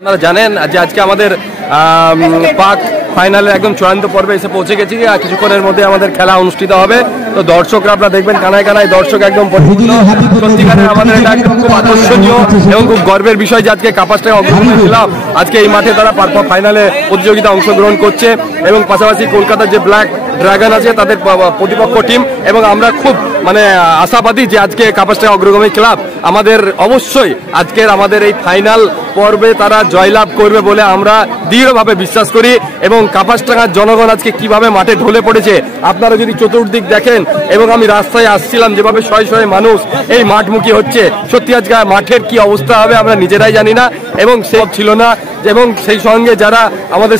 আপনারা জানেন যে আজকে আমাদের পাক ফাইনালের একদম চূড়ান্ত পর্বে এসে পৌঁছে গেছি। কিছুক্ষণের মধ্যে আমাদের খেলা অনুষ্ঠিত হবে। তো দর্শকরা আপনারা দেখবেন কানায় কানায় দর্শক একদম পরিপূর্ণ। সত্যিকারের আমাদের এটা একদম খুব আকর্ষণীয় এবং খুব গর্বের বিষয় যে আজকে কাপাসটাকে অংশগ্রহণ ক্লাব আজকে এই মাঠে তারা ফাইনালে প্রতিযোগিতা অংশগ্রহণ করছে এবং পাশাপাশি কলকাতার যে ব্ল্যাক ড্রাগন আছে তাদের প্রতিপক্ষ টিম, এবং আমরা খুব আশাবাদী যে আজকে কাপাসটাকে অগ্রগামী ক্লাব আমাদের অবশ্যই আজকের আমাদের এই ফাইনাল পর্বে তারা জয়লাভ করবে বলে আমরা দৃঢ়ভাবে বিশ্বাস করি। এবং কাপাসডাঙ্গার জনগণ আজকে কিভাবে মাঠে ঢলে পড়েছে আপনারা যদি চতুর্দিক দেখেন, এবং আমি রাস্তায় আসছিলাম যেভাবে শয়ে শয়ে মানুষ এই মাঠমুখী হচ্ছে, সত্যি আজকে মাঠের কি অবস্থা হবে আমরা নিজেরাই জানি না। এবং সে ছিল না, এবং সেই সঙ্গে যারা আমাদের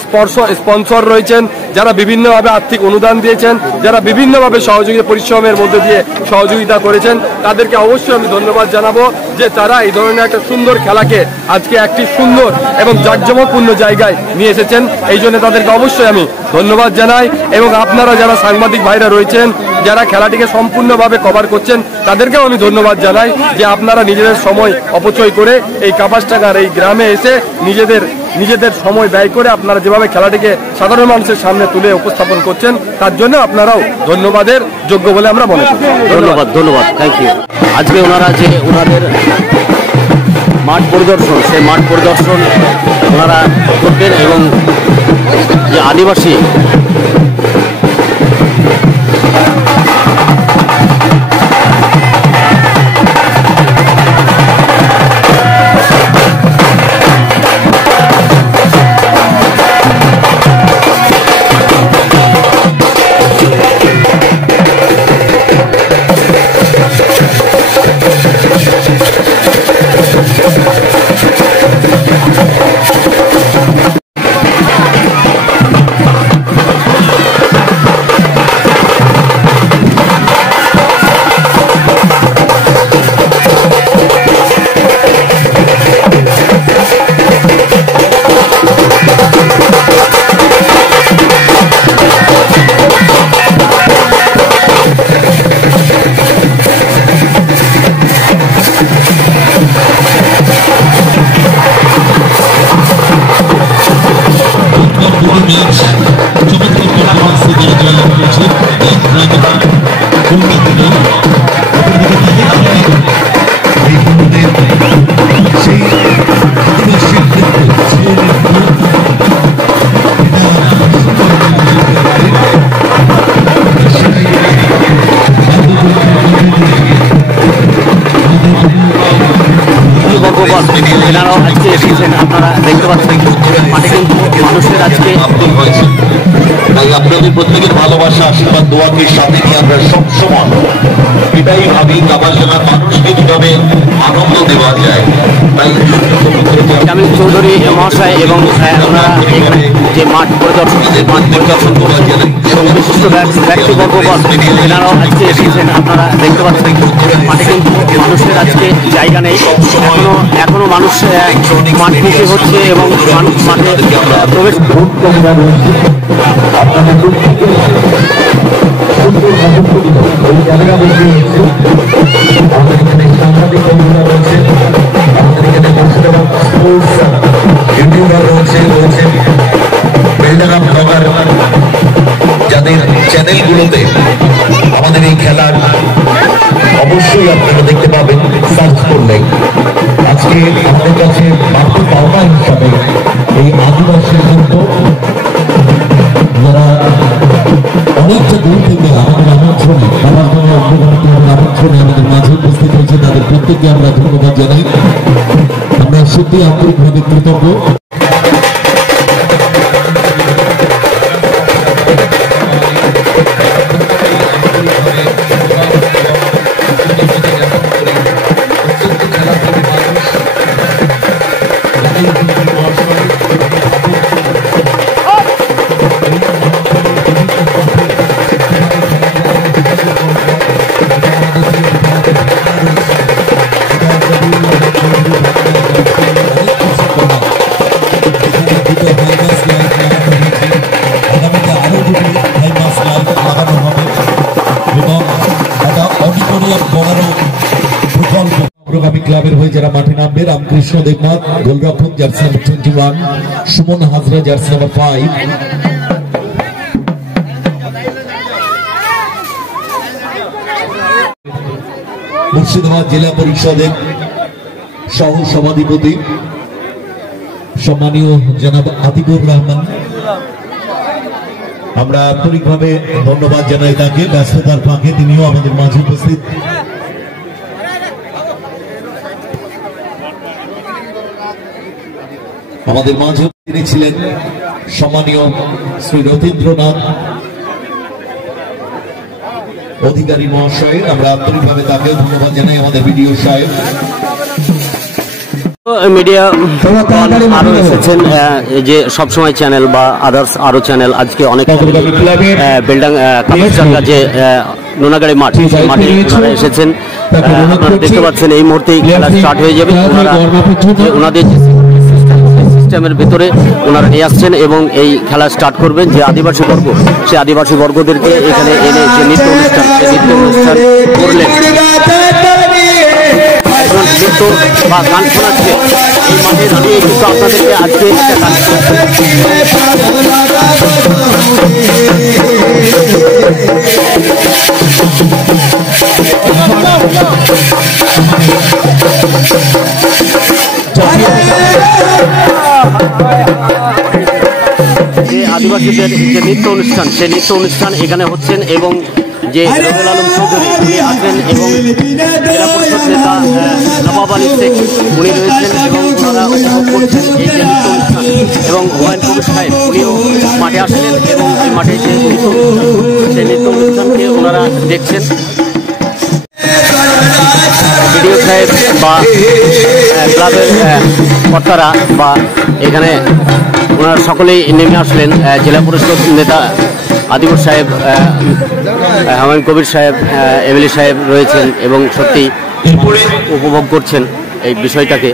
স্পন্সর রয়েছেন, যারা বিভিন্নভাবে আর্থিক অনুদান দিয়েছেন, যারা বিভিন্নভাবে সহযোগিতা পরিশ্রমের মধ্যে দিয়ে সহযোগিতা করেছেন, তাদেরকে অবশ্যই আমি ধন্যবাদ জানাবো যে তারা এই ধরনের একটা সুন্দর খেলাকে আজকে একটি সুন্দর এবং জাঁকজমকপূর্ণ জায়গায় নিয়ে এসেছেন। এই জন্য তাদেরকে অবশ্যই আমি ধন্যবাদ জানাই। এবং আপনারা যারা সাংবাদিক ভাইরা রয়েছেন, যারা খেলাটিকে সম্পূর্ণভাবে কভার করছেন, তাদেরকেও আমি ধন্যবাদ জানাই যে আপনারা নিজেদের সময় অপচয় করে এই কাপাসডাঙ্গার এই গ্রামে এসে নিজেদের সময় ব্যয় করে আপনারা যেভাবে খেলাটিকে সাধারণ মানুষের সামনে তুলে উপস্থাপন করছেন, তার জন্য আপনারাও ধন্যবাদের যোগ্য বলে আমরা মনে করি। ধন্যবাদ, থ্যাংক ইউ। আজকে ওনারা যে ওনাদের মাঠ পরিদর্শন, সেই মাঠ পরিদর্শন ওনারা করবেন এবং যে আদিবাসী এনারাও আজকে এসেছেন। আপনারা দেখতে পাচ্ছেন মাঠে কিন্তু মানুষের আজকে তাই আপনাদের প্রত্যেকের ভালোবাসা, আশীর্বাদ, দোয়াকে সাথে নিয়ে আমরা সবসময় এটাই ভাবি কাপাসডাঙ্গার মানুষকে কিভাবে আনন্দ দেওয়া যায়। তাই জামিল চৌধুরী মহাশয় এবং ওনারা এখানে যে মাঠ পরিদর্শন করছেন এবং বিশিষ্ট ব্যক্তিবর্গগণ এনারাও আজকে এসেছেন। আপনারা দেখতে পাচ্ছেন মাঠে কিন্তু মানুষের আজকে জায়গা নেই, এখনো মানুষ মাঠমুখী হচ্ছে এবং মানুষ মাঠে প্রবেশ যাদের চ্যানেলগুলোতে আমাদের এই খেলার অবশ্যই আপনারা দেখতে পাবেন সার্চ করলে। আজকে আমাদের কাছে বাড়তি পাওনা হিসাবে এই আদিবাসী শিল্প যারা অনেকটা দূর থেকে আমাদের আমন্ত্রণে আমাদের মাঝে উপস্থিত হয়েছে, তাদের প্রত্যেককে আমরা ধন্যবাদ জানাই। আমরা সত্যি আন্তরিকভাবে কৃতজ্ঞ। ক্লাবের হয়ে যারা যারা মাঠে নামবে রামকৃষ্ণ দেবনাথ গোলরক্ষক jersey number 21, Suman Hazra jersey number 5, Murshidabad জেলা পরিষদের সহ সভাধিপতি সম্মানীয় জনাব আতিকুর রহমান, আমরা আন্তরিকভাবে ধন্যবাদ জানাই তাকে, ব্যস্ততার ফাঁকে তিনিও আমাদের মাঝে উপস্থিত। আমাদের মাঝে তিনি ছিলেন সম্মানীয় শ্রী রথীন্দ্রনাথ অধিকারী মহাশয়, আমরা আন্তরিকভাবে তাকেও ধন্যবাদ জানাই। আমাদের ভিডিও সাহেব মিডিয়া আরো এসেছেন, যে সবসময় চ্যানেল বা আদার্স আরো চ্যানেল আজকে অনেক বেলডাং কাপাসডাঙ্গা যে নোনাগাড়ি মাঠ, সেই মাঠে ওনারা এসেছেন। আপনারা দেখতে পাচ্ছেন এই মুহূর্তেই খেলা স্টার্ট হয়ে যাবে। ওনাদের সিস্টেমের ভেতরে ওনারা নিয়ে আসছেন এবং এই খেলা স্টার্ট করবেন। যে আদিবাসী বর্গ, সেই আদিবাসী বর্গদেরকে এখানে এনে যে নৃত্য অনুষ্ঠান, সেই নৃত্য অনুষ্ঠান করলেন, নৃত্য বা গান শোনাচ্ছে এই মাঠে দাঁড়িয়ে। কিন্তু আপনাদেরকে আজকে একটা গান যে আদিবাসীদের যে নৃত্য অনুষ্ঠান, সেই নৃত্য অনুষ্ঠান এখানে হচ্ছেন এবং যে রবিউল আলম চৌধুরী উনি আছেন এবং জেলা পরিষদ নেতা নবাব আলী শেখ উনি রয়েছেন এবং ওনারা উপভোগ করছেন এই যে নৃত্য অনুষ্ঠান। এবং হুমায়ুন কবির সাহেব উনিও মাঠে আসলেন এবং এই মাঠে যে নৃত্য অনুষ্ঠান, সেই নৃত্য অনুষ্ঠানকে ওনারা দেখছেন। ভিডিও সাহেব বা ক্লাবের কর্তারা বা এখানে ওনারা সকলেই নেমে আসলেন। জেলা পরিষদ নেতা আদিবুর সাহেব, হুমায়ুন কবির সাহেব, এমএলএ সাহেব রয়েছেন এবং সত্যি উপভোগ করছেন এই বিষয়টাকে।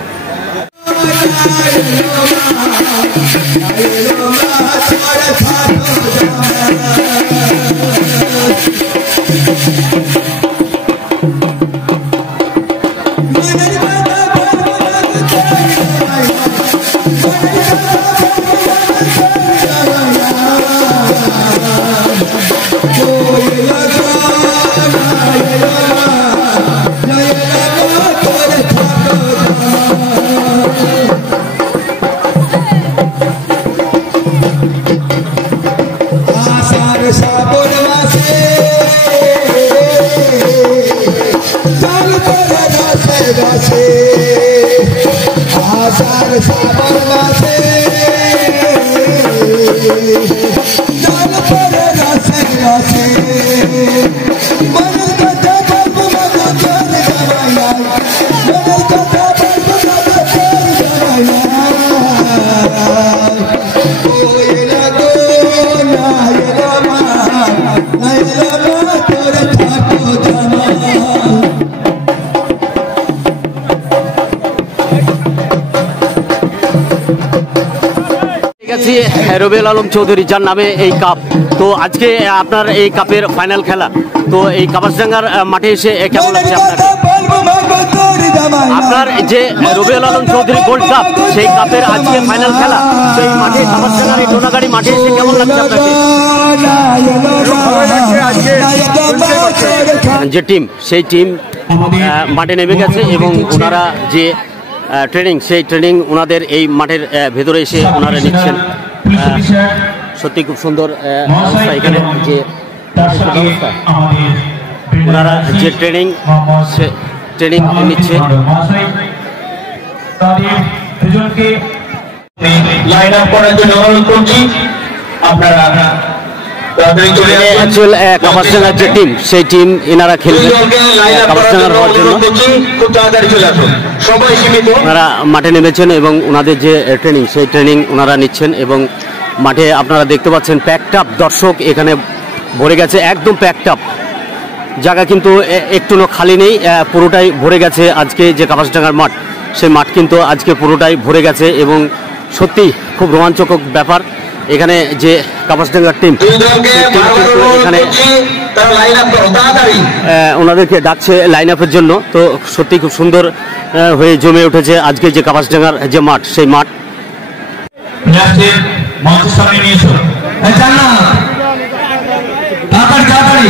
রবিউল আলম চৌধুরী যার নামে এই কাপ, তো আজকে আপনার এই কাপের ফাইনাল খেলা, তো এই কাপাসডাঙ্গার মাঠে এসে কেমন লাগছে আপনাকে? আপনার যে রবিউল আলম চৌধুরী গোল্ড কাপ, সেই কাপের আজকে ফাইনাল খেলা, সেই মাঠে কাপাসডাঙ্গার এই নোনাগাড়ি মাঠে এসে কেমন লাগছে আপনাকে? যে টিম, সেই টিম মাঠে নেমে গেছে এবং ওনারা যে ট্রেনিং, সেই ট্রেনিং ওনাদের এই মাঠের ভেতরে এসে ওনারা নিচ্ছেন। সত্যি খুব সুন্দর অবস্থা এখানে, যে ব্যবস্থা ওনারা যে ট্রেনিং, সে ট্রেনিং নিচ্ছে। কাপাসডাঙ্গার যে টিম, সেই টিম এনারা খেলবে কাপাসডাঙ্গার হওয়ার জন্য। ওনারা মাঠে নেমেছেন এবং ওনাদের যে ট্রেনিং, সেই ট্রেনিং ওনারা নিচ্ছেন এবং মাঠে আপনারা দেখতে পাচ্ছেন প্যাকড আপ দর্শক এখানে ভরে গেছে, একদম প্যাকড আপ জায়গা, কিন্তু একটুও খালি নেই, পুরোটাই ভরে গেছে। আজকে যে কাপাসডাঙ্গার মাঠ, সেই মাঠ কিন্তু আজকে পুরোটাই ভরে গেছে এবং সত্যি খুব রোমাঞ্চকর ব্যাপার। এখানে যে কাপাসডাঙ্গার টিম, সেই টিম কিন্তু এখানে তারা লাইন আপ করো তাড়াতাড়ি। ওনাদেরকে ডাকছে লাইন আপের জন্য। তো সত্যি খুব সুন্দর হয়ে জমে উঠেছে আজকে যে কাপাসডাঙ্গার যে মাঠ, সেই মাঠ। মঞ্চের সামনে নিয়ে এসো, তাড়াতাড়ি তাড়াতাড়ি।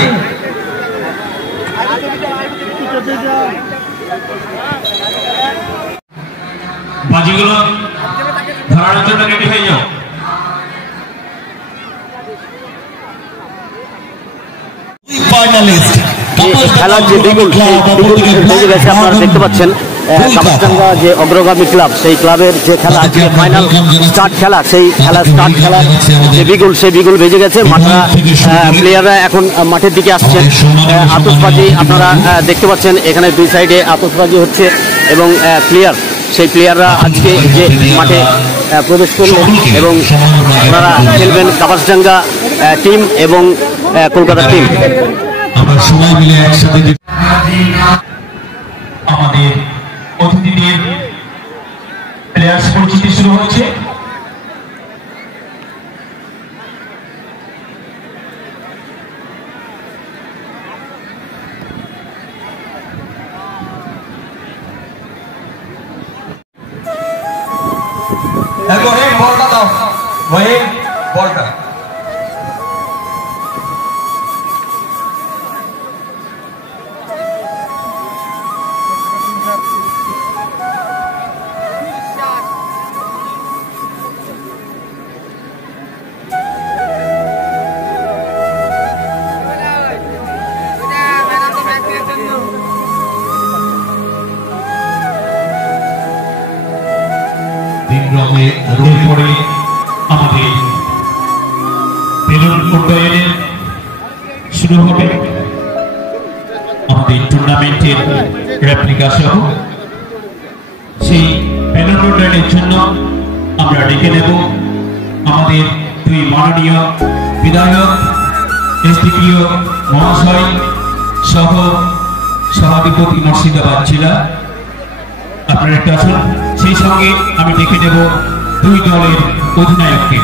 বাজিগুলো ধরার জন্য রেডি হয়ে যাও। খেলার যে বিগুল, সেই বিগুল বেজে গেছে। আপনারা দেখতে পাচ্ছেন কাপাসডাঙ্গা যে অগ্রগামী ক্লাব, সেই ক্লাবের যে খেলা আজকে ফাইনাল স্টার্ট খেলা, সেই খেলা স্টার্ট খেলার যে বিগুল, সেই বিগুল বেজে গেছে। মাঠরা প্লেয়াররা এখন মাঠের দিকে আসছেন। আতশবাজি আপনারা দেখতে পাচ্ছেন, এখানে দুই সাইডে আতশবাজি হচ্ছে এবং প্লেয়ার, সেই প্লেয়াররা আজকে যে মাঠে প্রবেশ করলেন এবং ওনারা খেলবেন কাপাসডাঙ্গা টিম এবং কলকাতা টিম। আমরা সবাই মিলে একসাথে আমাদের অতিথিদের প্লেয়ার্স পরিচিতি শুরু হচ্ছে। বলটা দাও, বলটা রোল করে আমাদের বেলুন উড্ডয়নের শুরু হবে। আমাদের টুর্নামেন্টের রেপ্লিকা সহ সেই বেলুন উড্ডয়নের জন্য আমরা ডেকে নেব আমাদের দুই মাননীয় বিধায়ক, এসডিপিও মহাশয় সহ সভাধিপতি মুর্শিদাবাদ জেলা। আপনারা একটা আসুন। সেই সঙ্গে আমি ডেকে নেব দুই দলের অধিনায়ককে,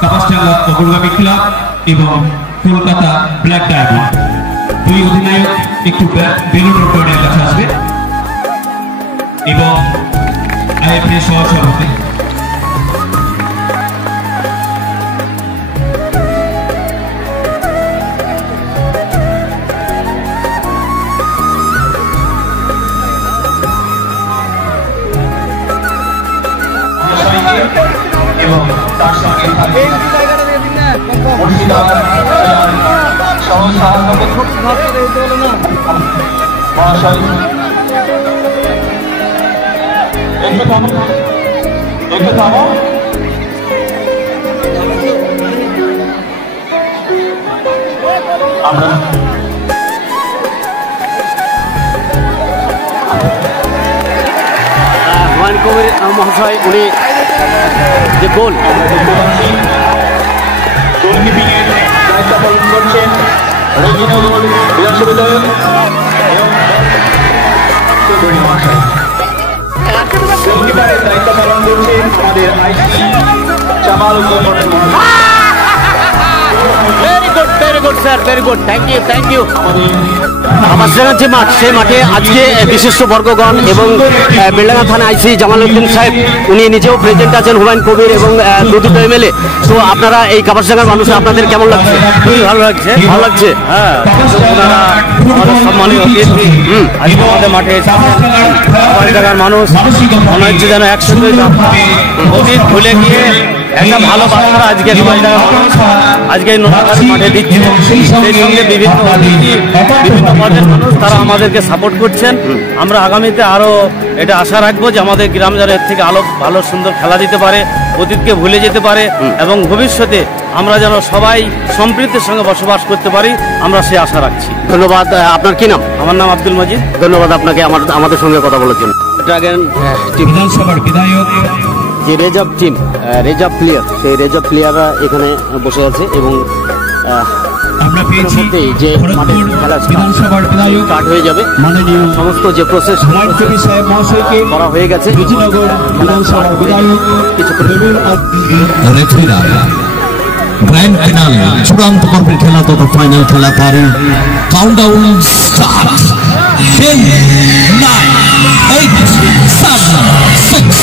কাপাসডাঙ্গা অগ্রগামী ক্লাব এবং কলকাতা ব্ল্যাক ডায়মন্ড। দুই অধিনায়ক একটু বেলুন উড্ডয়নের কাছে আসবে এবং আইএফএ সহসভাপতি এবং তার সঙ্গে মুর্শিদাবাদ মহাশয় একটু থামো। আমরা হুমায়ুন কবির মহাশয়, উনি যে গোল গোলকিপিং এর দায়িত্ব পালন করছেন রবীন্দ্রনগর বিধানসভা বিধায়ক এবং চৌধুরী মহাশয়। গোলকিপারের দায়িত্ব পালন করছেন আমাদের আইসি জামাল উদ্দিন মহাশয়। Very good sir, very good, thank you, thank you. কাপাসডাঙ্গার যে মাঠ, সেই মাঠে আজকে বিশিষ্ট বর্গগণ এবং বেলডাঙ্গা থানা আইসি জামাল উদ্দিন সাহেব, উনি নিজেও প্রেজেন্ট আছেন, হুমায়ুন কবির এবং দুটো এমএলএ। তো আপনারা এই কাপাসডাঙ্গার মানুষ, আপনাদের কেমন লাগছে? খুবই ভালো লাগছে, ভালো লাগছে। হ্যাঁ, ওনারা আমাদের সম্মানীয় অতিথি আজকে আমাদের মাঠে কাপাসডাঙ্গার মানুষ মনে হচ্ছে যেন একসাথে অতীত ভুলে গিয়ে একটা ভালো বার্তা আজকে আজকে নোনাখালী মাঠে দিচ্ছে। সেই সঙ্গে বিভিন্ন অতিথি, বিভিন্ন পদের মানুষ তারা আমাদেরকে সাপোর্ট করছেন। আমরা আগামীতে আরও এটা আশা রাখবো যে আমাদের গ্রাম যেন এর থেকে আরও ভালো সুন্দর খেলা দিতে পারে, অতীতকে ভুলে যেতে পারে এবং ভবিষ্যতে আমরা যেন সবাই সম্প্রীতির সঙ্গে বসবাস করতে পারি, আমরা সে আশা রাখছি। ধন্যবাদ। আপনার কি নাম? আমার নাম আব্দুল মজিদ। ধন্যবাদ আপনাকে আমাদের সঙ্গে কথা বলার জন্য। ড্রাগন বিধানসভার বিধায়ক যে রেজার্ভ টিম, রেজার্ভ প্লেয়ার, সেই রেজার্ভ প্লেয়াররা এখানে বসে আছে এবং আমরা পেয়েছি যে মাঠের খেলা বিধানসভার বিধায়ক স্টার্ট হয়ে যাবে। মাননীয় সমস্ত যে প্রসেস হুমায়ুন কবির সাহেব মহাশয়কে করা হয়ে গেছে। বিজয়নগর বিধানসভার বিধায়ক কিছুক্ষণ গ্র্যান্ড ফিনাল চূড়ান্ত পর্বের খেলা তথা ফাইনাল খেলা তার countdown start 10 9 8 7 6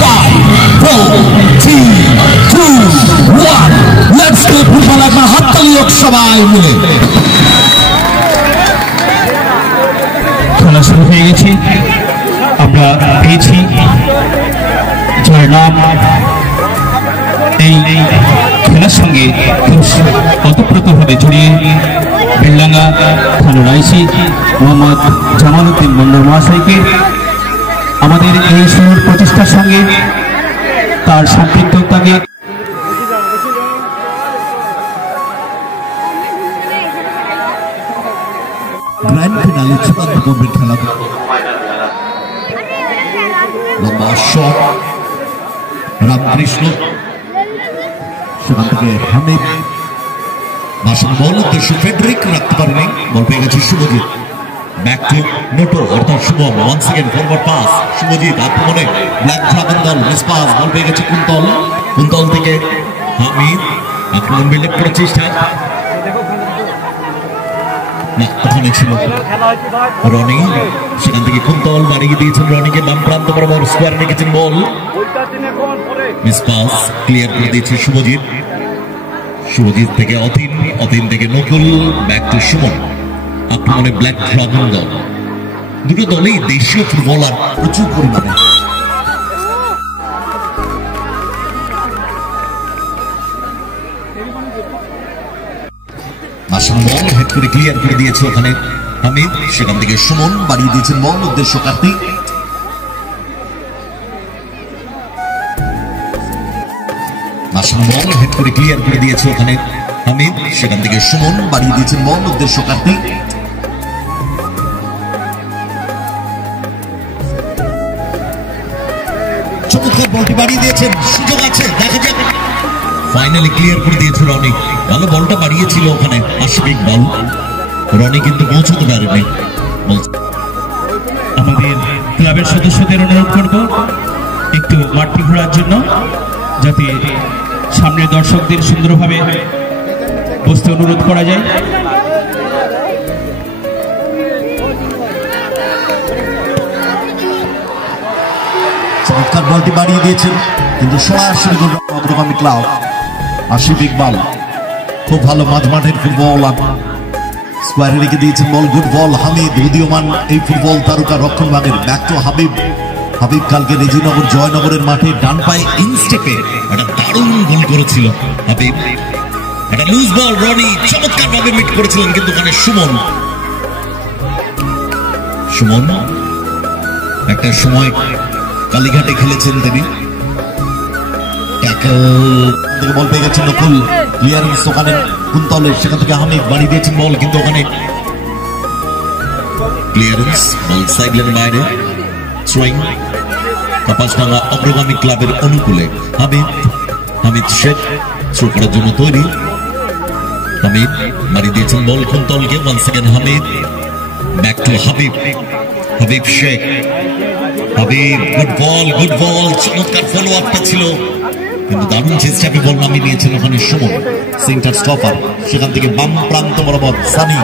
5 4 3 2 1 let's go football একবার হাততালি হোক সবাই মিলে। খেলা শুরু হয়ে গেছে। আমরা পেয়েছি যার নাম এই খেলার সঙ্গে ওতপ্রোতভাবে জড়িয়ে বেলডাঙ্গা থানার আইসি মোহাম্মদ জামালউদ্দিন মন্ডল মহাশয়কে আমাদের এই সুন্দর প্রচেষ্টার সঙ্গে তার সম্পৃক্ততাকে গ্র্যান্ড ফিনালে চূড়ান্ত পর্বের খেলা লম্বা শট রামকৃষ্ণ সেখান থেকে হামিদ ভাষণ বল উদ্দেশ্য ফেডরিক রাখতে পারেনি বল পেয়ে গেছে শুভজিৎ ব্যাক টু নোটো অর্থাৎ Shubham one second forward pass Shubhajit আক্রমণে ব্ল্যাক ড্রাগন দল মিস পাস বল পেয়ে গেছে কুন্তল থেকে হামিদ আক্রমণ বিল্ড আপ করার চেষ্টা ওখানে ছিল রনি সেখান থেকে কুন্তল বাড়িয়ে দিয়েছেন রনিকে বাম প্রান্ত বরাবর স্কোয়ার রেখেছেন বল মিস পাস ক্লিয়ার করে দিয়েছে শুভজিৎ থেকে অতীন থেকে নকুল ব্যাক টু সুমন আক্রমণে ব্ল্যাক ড্রাগন দল দুটো দলেই দেশীয় ফুটবলার প্রচুর পরিমাণে বল হেড করে ক্লিয়ার করে দিয়েছে ওখানে হামিদ সেখান থেকে সুমন বাড়িয়ে দিয়েছেন বল উদ্দেশ্য কার্তিক বল হেড করে ক্লিয়ার করে দিয়েছে ওখানে হামিদ সেখান থেকে সুমন বাড়িয়ে দিয়েছেন বল উদ্দেশ্য কার্তিক চমৎকার বলটি বাড়িয়ে দিয়েছেন সুযোগ আছে দেখা যাবে ফাইনালি ক্লিয়ার করে দিয়েছে রনি ভালো বলটা বাড়িয়েছিল ওখানে আশিক বল রনি কিন্তু পৌঁছতে পারেনি আমাদের ক্লাবের সদস্যদের অনুরোধ করব একটু মাঠটি ঘোরার জন্য যাতে সামনের দর্শকদের সুন্দরভাবে বসতে অনুরোধ করা যায়। চমৎকার বলটি বাড়িয়ে দিয়েছেন কিন্তু সরাসরি অগ্রগামী ক্লাব আশিক ইকবাল খুব ভালো মাঝমাঠের ফুটবল স্কোয়ারে রেখে দিয়েছেন বল গুড বল হামিদ উদীয়মান এই ফুটবল তারকা রক্ষণ ভাগের ব্যাক টু হাবিব কালকে রেজিনগর জয়নগরের মাঠে ডান পায়ে ইনস্টেপে একটা দারুণ গোল করেছিল হাবিব একটা লুজ বল রনি চমৎকার ভাবে মিট করেছিলেন কিন্তু ওখানে সুমন একটা সময় কালীঘাটে খেলেছেন তিনি বল পেয়ে গেছেন নকুল ক্লিয়ারেন্স ওখানে কুন্তলের সেখান থেকে হামিদ বাড়িয়ে দিয়েছেন বল কিন্তু ওখানে ক্লিয়ারেন্স বল সাইড লাইনের বাইরে থ্রোয়িং কাপাসডাঙ্গা অগ্রগামী ক্লাবের অনুকূলে হামিদ শেখ থ্রো করার জন্য তৈরি হামিদ বাড়িয়ে দিয়েছেন বল কুন্তলকে one second Hamid back to Habib Sheikh good ball চমৎকার ফলো আপটা ছিল কিন্তু দারুণ চেষ্টাপে বল নামিয়ে নিয়েছেন ওখানে সুমন সেন্টার স্টপার সেখান থেকে বাম প্রান্ত বরাবর সানি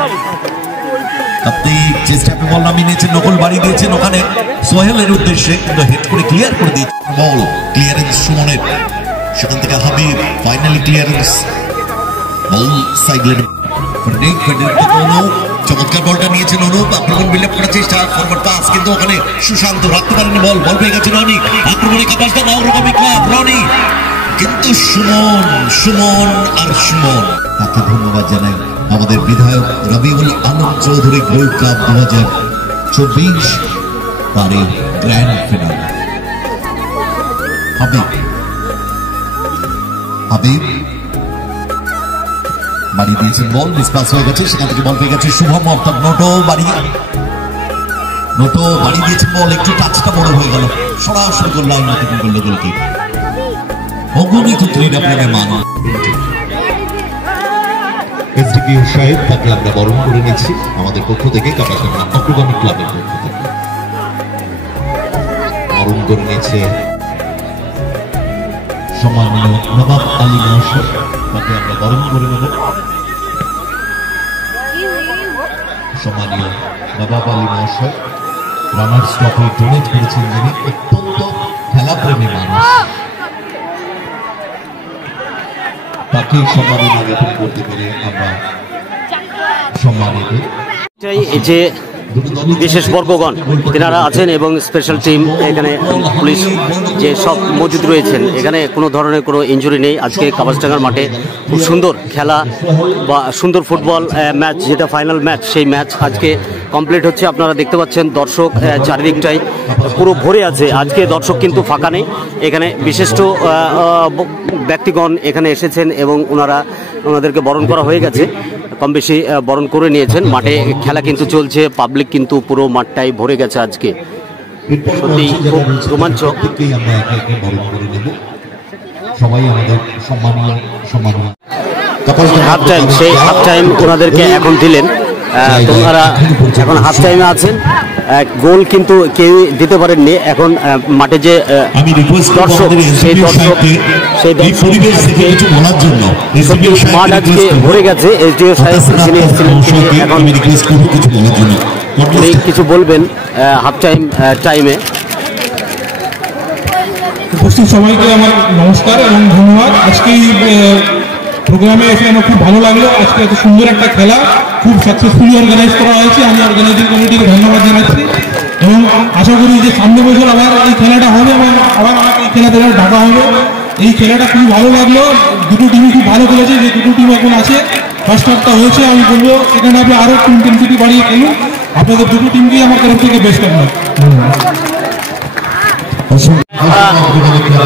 আপনি চেষ্টাপে বল নামিয়ে নিয়েছেন নকল বাড়িয়ে দিয়েছেন ওখানে সোহেলের উদ্দেশ্যে কিন্তু হেড করে ক্লিয়ার করে দিয়েছেন বল ক্লিয়ারেন্স সুমনের সেখান থেকে হাবিব ফাইনালি ক্লিয়ারেন্স বল সাইড লাইন চমৎকার বলটা নিয়েছেন অনুপ আক্রমণ বিল্ড আপ করার চেষ্টা ফরওয়ার্ড পাস কিন্তু ওখানে সুশান্ত রাখতে পারেনি বল পেয়ে গেছে রনি আক্রমণে কাপাসডাঙ্গা অগ্রগামী ক্লাব রনি কিন্তু সুমন তাকে ধন্যবাদ জানাই আমাদের বিধায়ক রবিউল আলম চৌধুরী গোল্ড কাপ 2024 পারে গ্র্যান্ড ফিনাল হাবিব বাড়িয়ে দিয়েছেন বল মিসপাস হয়ে গেছে সেখান থেকে বল পেয়ে গেছে শুভম অর্থাৎ নোটো বাড়িয়ে দিয়েছেন বল একটু টাচটা বড় হয়ে গেল সরাসরি গোল লাইন অতিক্রম করলো গোলকি অগণিত ক্রীড়া প্রেমে মান এসডিপিও সাহেব তাকে আমরা বরণ করে নিচ্ছি আমাদের পক্ষ থেকে কাপাসডাঙ্গা অগ্রগামী ক্লাবের পক্ষ থেকে বরণ করে নিচ্ছে সম্মানীয় নবাব আলী মহাশয় তাকে আমরা বরণ করে নেব। সম্মানীয় নবাব আলী মহাশয় রানার্স ট্রফি ডোনেট করেছেন, যিনি অত্যন্ত খেলাপ্রেমী মানুষ, তাকে সম্মানিত জ্ঞাপন করতে পেরে আমরা সম্মানিত। এই যে বিশেষ বর্গগণ তেনারা আছেন এবং স্পেশাল টিম এখানে পুলিশ যে সব মজুদ রয়েছেন, এখানে কোনো ধরনের কোনো ইনজুরি নেই। আজকে কাবাসডাঙ্গার মাঠে খুব সুন্দর খেলা বা সুন্দর ফুটবল ম্যাচ, যেটা ফাইনাল ম্যাচ, সেই ম্যাচ আজকে কমপ্লিট হচ্ছে। আপনারা দেখতে পাচ্ছেন দর্শক চারিদিকটাই পুরো ভরে আছে। আজকে দর্শক কিন্তু ফাঁকা নেই, এখানে বিশিষ্ট ব্যক্তিগণ এখানে এসেছেন এবং ওনাদেরকে বরণ করা হয়ে গেছে, কম বেশি বরণ করে নিয়েছেন। মাঠে খেলা কিন্তু চলছে, পাবলিক কিন্তু পুরো মাঠটাই ভরে গেছে আজকে, সত্যি খুব রোমাঞ্চক। হাফ টাইম, সেই হাফ টাইম ওনাদেরকে এখন দিলেন, তোমরা এখন হাফ টাইমে আছেন। গোল কিন্তু কেউ দিতে পারেননি। এখন মাঠে যে দর্শক, সেই দর্শক মাঠ আজকে ভরে গেছে। এসডিও সাহেব যিনি এসেছিলেন, এখন কিছু বলবেন হাফ টাইমে। উপস্থিত সবাইকে আমার নমস্কার এবং ধন্যবাদ। আজকে প্রোগ্রামে এসে আমার খুব ভালো লাগলো। আজকে এত সুন্দর একটা খেলা খুব সাকসেসফুলি অর্গানাইজ করা হয়েছে। আমি অর্গানাইজিং কমিটিকে ধন্যবাদ জানাচ্ছি এবং আশা করি যে সামনে বছর আবার এই খেলাটা হবে এবং আবার আমাকে এই খেলা দেওয়ার ডাকা হবে। এই খেলাটা খুব ভালো লাগলো, দুটো টিমই খুব ভালো খেলেছে। যে দুটো টিম এখন আছে, ফার্স্ট হাফটা হয়েছে, আমি বলবো সেকেন্ড হাফে আরও একটু ইন্টেন্সিটি বাড়িয়ে খেলুন। আপনাদের দুটো টিমকেই আমার তরফ থেকে বেস্ট অফ লাক।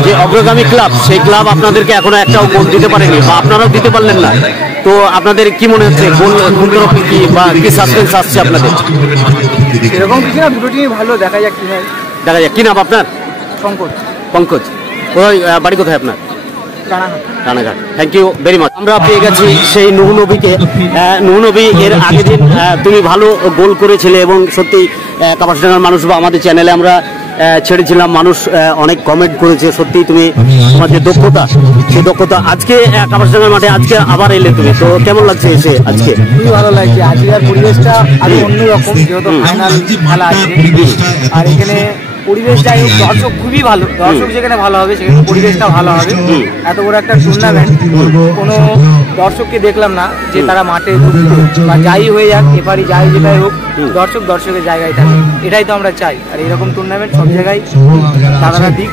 যে অগ্রগামী ক্লাব, সেই ক্লাব আপনাদেরকে এখনো একটাও গোল দিতে পারেনি বা আপনারাও দিতে পারলেন না, তো আপনাদের কি মনে হচ্ছে? গোল তরফে কি বা কি সাসপেন্স আসছে আপনাদের? এরকম কিছু না, দুটো টিমই ভালো, দেখা যাক কি হয়। দেখা যাক। কি নাম আপনার? পঙ্কজ। কোথায় বাড়ি, কোথায় আপনার? Ranaghat. Thank you very much. আমরা পেয়ে গেছি সেই নুহু নবীকে। নুহু নবী, এর আগের দিন তুমি ভালো গোল করেছিলে এবং সত্যি কাপাসডাঙ্গার মানুষ বা আমাদের চ্যানেলে আমরা ছেড়েছিলাম, মানুষ অনেক কমেন্ট করেছে। সত্যি তুমি তোমার যে দক্ষতা, সেই দক্ষতা আজকে কাপাসডাঙ্গার মাঠে আজকে আবার এলে তুমি, তো কেমন লাগছে এসে? আজকে খুবই ভালো লাগছে। আজকের পরিবেশটা আরো অন্যরকম, যেহেতু ফাইনাল খেলা আছে আর এখানে পরিবেশ যাই হোক, দর্শক খুবই ভালো। দর্শক যেখানে ভালো হবে সেখানে পরিবেশটা ভালো হবে। এত বড় একটা টুর্নামেন্ট, কোনো দর্শককে দেখলাম না যে তারা মাঠে বা যাই হয়ে যাক, এপারি যাই যেটাই হোক, দর্শকের জায়গায় থাকে। এটাই তো আমরা চাই। আর এরকম টুর্নামেন্ট সব জায়গায় তারা দিক।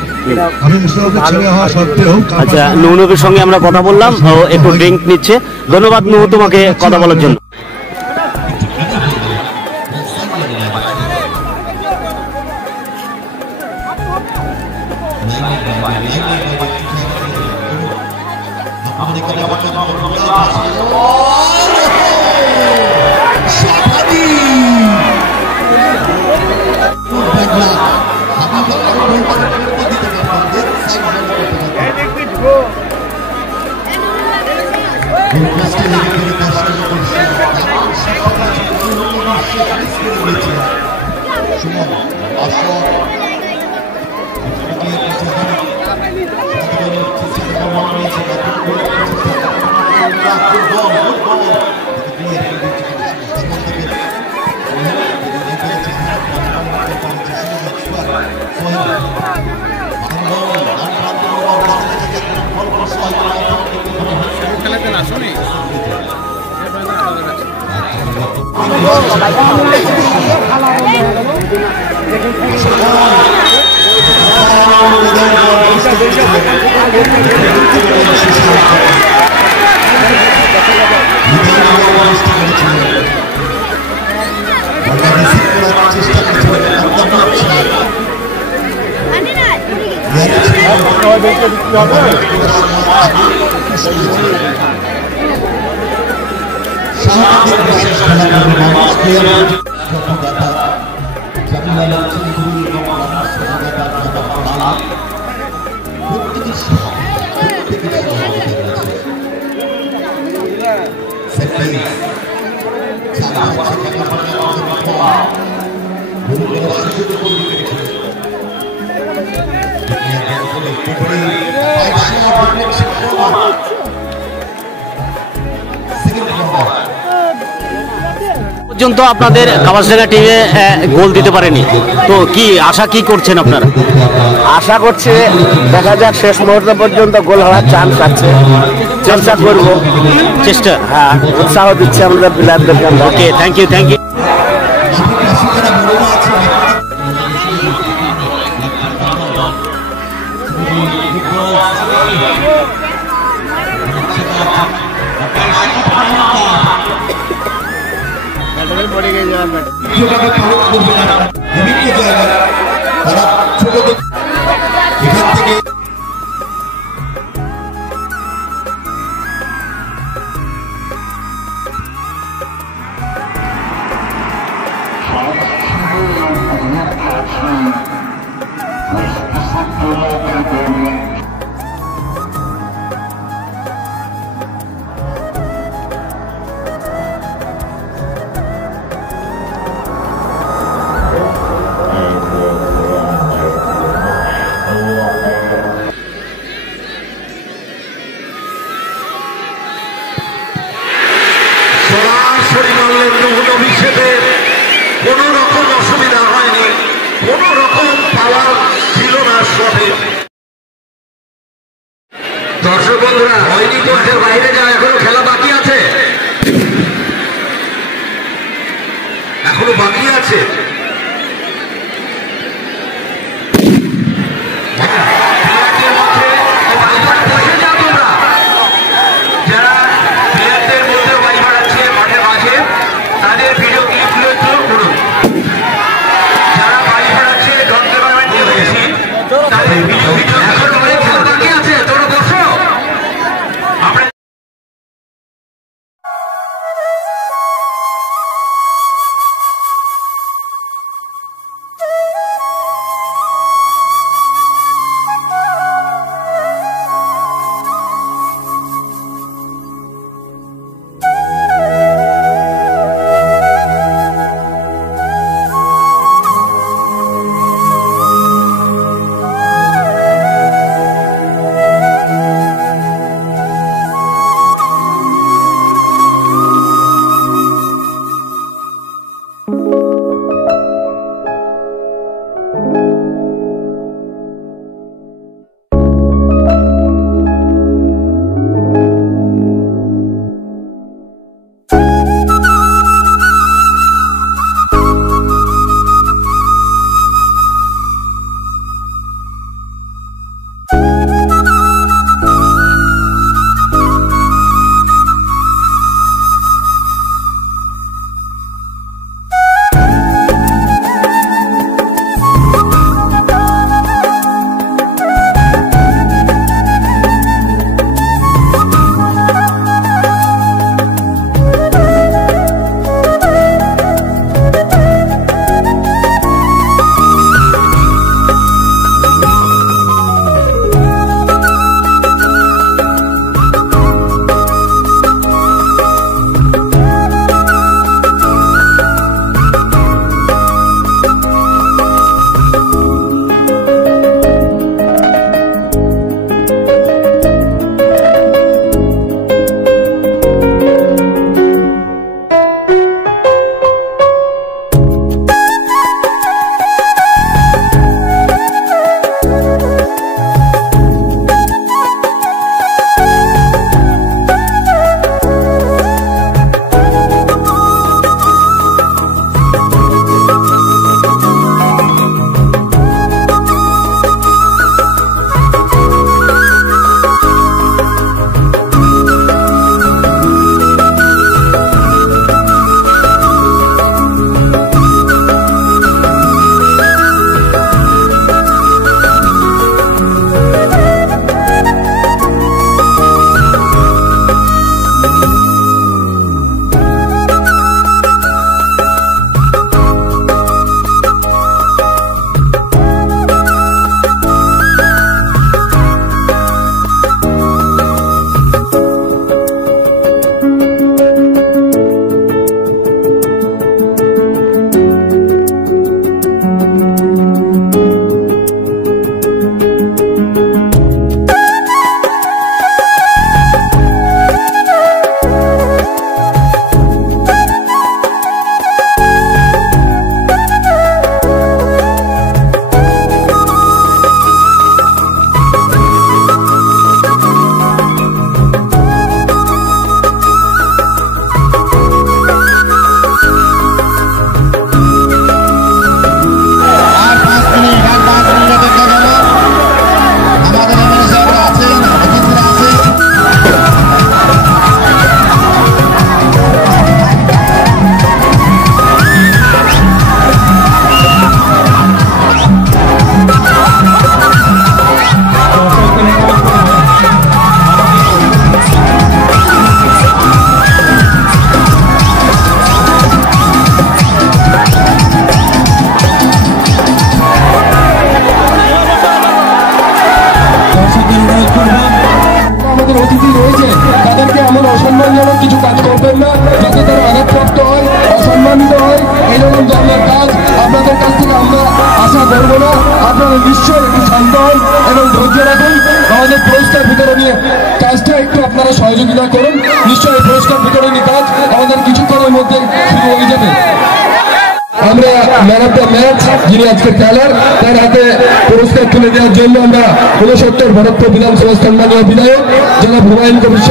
আচ্ছা, নুহু নবীর সঙ্গে আমরা কথা বললাম, ও একটু ড্রিঙ্ক নিচ্ছে। ধন্যবাদ নুহু তোমাকে কথা বলার জন্য। পর্যন্ত আপনাদের কাবাসডাঙ্গা টিমে গোল দিতে পারেনি, তো কি আশা কি করছেন আপনারা? আশা করছি দেখা যাক শেষ মুহূর্ত পর্যন্ত গোল হওয়ার চান্স আছে, চেষ্টা করবো। চেষ্টা, হ্যাঁ, উৎসাহ দিচ্ছে আমাদের প্লেয়ারদেরকে। ওকে, থ্যাংক ইউ, থ্যাংক ইউ। সরাসরি মারলেন নূর অভিষেকের, কোন রকম অসুবিধা হয়নি, কোন রকম পাওয়ার ছিল না শটে। দর্শক বন্ধুরা, হয়নি বলতে বাইরে যাও, এখনো খেলা বাকি আছে, এখনো বাকি আছে। অপমানজনক কিছু কাজ করবেন না, যাতে তারা আঘাতপ্রাপ্ত হয়, অসম্মানিত হয়। এই রকম ধরনের কাজ আপনাদের কাছ থেকে আমরা আশা করবো না। আপনারা নিশ্চয়ই একটু শান্ত হন এবং ধৈর্য রাখুন। আমাদের পুরস্কার বিতরণী কাজটা একটু আপনারা সহযোগিতা করুন। নিশ্চয়ই পুরস্কার বিতরণী কাজ আমাদের কিছুক্ষণের মধ্যে শুরু হয়ে যাবে। আমরা ম্যান অফ দ্য ম্যাচ যিনি আজকে খেলার, তার হাতে পুরস্কার তুলে দেওয়ার জন্য আমরা 69 ভরতপুর বিধানসভা সম্মানীয় বিধায়ক জনাব হুমায়ুন কবির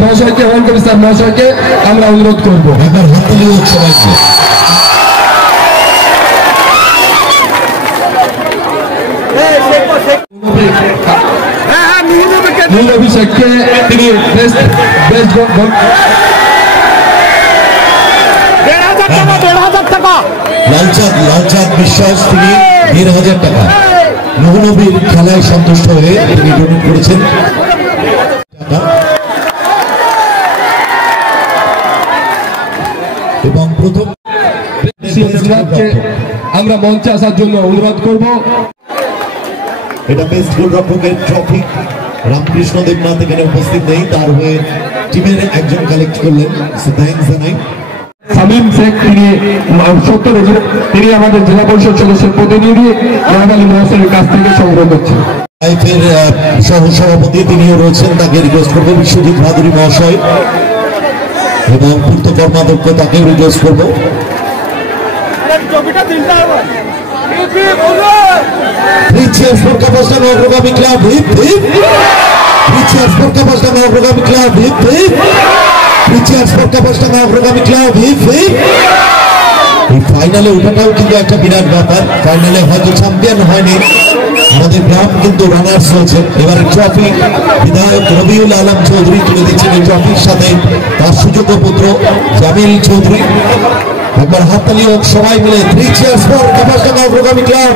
মহাশয়কে, হুমায়ুন কবির স্যার মহাশয়কে আমরা অনুরোধ করবো। একবার হাততালি হচ্ছে সবাইকে। মূল অভিষেককে তিনি বেস্ট লালচাঁদ বিশ্বাস তিনি 1,500 টাকা মহানবীর খেলায় সন্তুষ্ট হয়ে তিনি ডোনেট করেছেন। এবং প্রথম আমরা মঞ্চে আসার জন্য অনুরোধ করব। এটা বেস্ট গোলরক্ষকের ট্রফি রামকৃষ্ণ দেবনাথ এখানে উপস্থিত নেই, তার হয়ে টিমের একজন কালেক্ট করলেন, থ্যাঙ্কস জানাই। শামীম শেখ তিনি 70 তিনি আমাদের জেলা পরিষদ সদস্যের প্রতিনিধি মহাবালী মহাশয়ের কাছ থেকে সংগ্রহ করছেন। সহ সভাপতি তিনিও রয়েছেন, তাকে রিকোয়েস্ট করবো বিশ্বজিৎ ভাদুরী মহাশয় এবং পূর্ত কর্মাধ্যক্ষ তাকেও রিকোয়েস্ট করবো। অগ্রগামী ক্লাব অগ্রগামী ক্লাব অগ্রগামী ক্লাব এই ফাইনালে ওঠাটাও কিন্তু একটা বিরাট ব্যাপার। ফাইনালে হয়তো চ্যাম্পিয়ন হয়নি আমাদের গ্রাম, কিন্তু রানার্স হয়েছে। এবারে ট্রফি বিধায়ক রবিউল আলম চৌধুরী তুলে দিচ্ছেন এই ট্রফির সাথে তার সুযোগ্য পুত্র জামিল চৌধুরী। একবার হাততালি হোক সবাই মিলে। 3 cheers for কাপাসডাঙ্গা অগ্রগামী ক্লাব,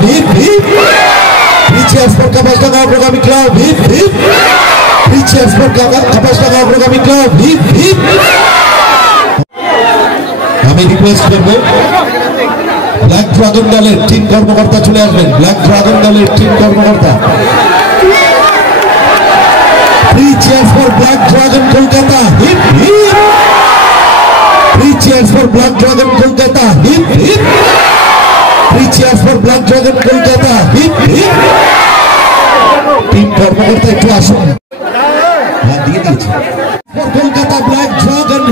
3 cheers for কাপাসডাঙ্গা অগ্রগামী ক্লাব, 3 cheers for কাপাসডাঙ্গা অগ্রগামী ক্লাব। আমি রিকোয়েস্ট করবো ব্ল্যাক ড্রাগন দলের টিম কর্মকর্তা চলে আসবেন। ব্ল্যাক ড্রাগন দলের টিম কর্মকর্তা। 3 cheers for black dragon Kolkata, 3 cheers for black dragon Kolkata, 3 cheers for black dragon Kolkata. Team কর্মকর্তা একটু আসুন। দিয়ে দিয়েছে Kolkata black dragon,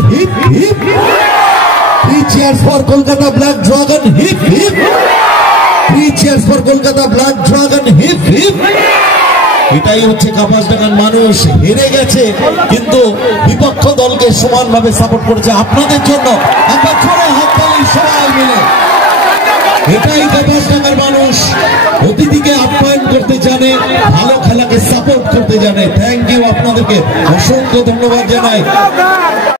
3 cheers for Kolkata black dragon, 3 cheers for Kolkata black dragon. এটাই হচ্ছে কাপাসডাঙ্গার মানুষ। হেরে গেছে কিন্তু বিপক্ষ দলকে সমানভাবে সাপোর্ট করেছে আপনাদের জন্য। একবার জোরে হাততালি সবাই মিলে। এটাই কাপাসডাঙ্গার মানুষ, অতিথিকে আপ্যায়ন করতে জানে, ভালো খেলাকে সাপোর্ট করতে জানে। থ্যাংক ইউ, আপনাদেরকে অসংখ্য ধন্যবাদ জানাই।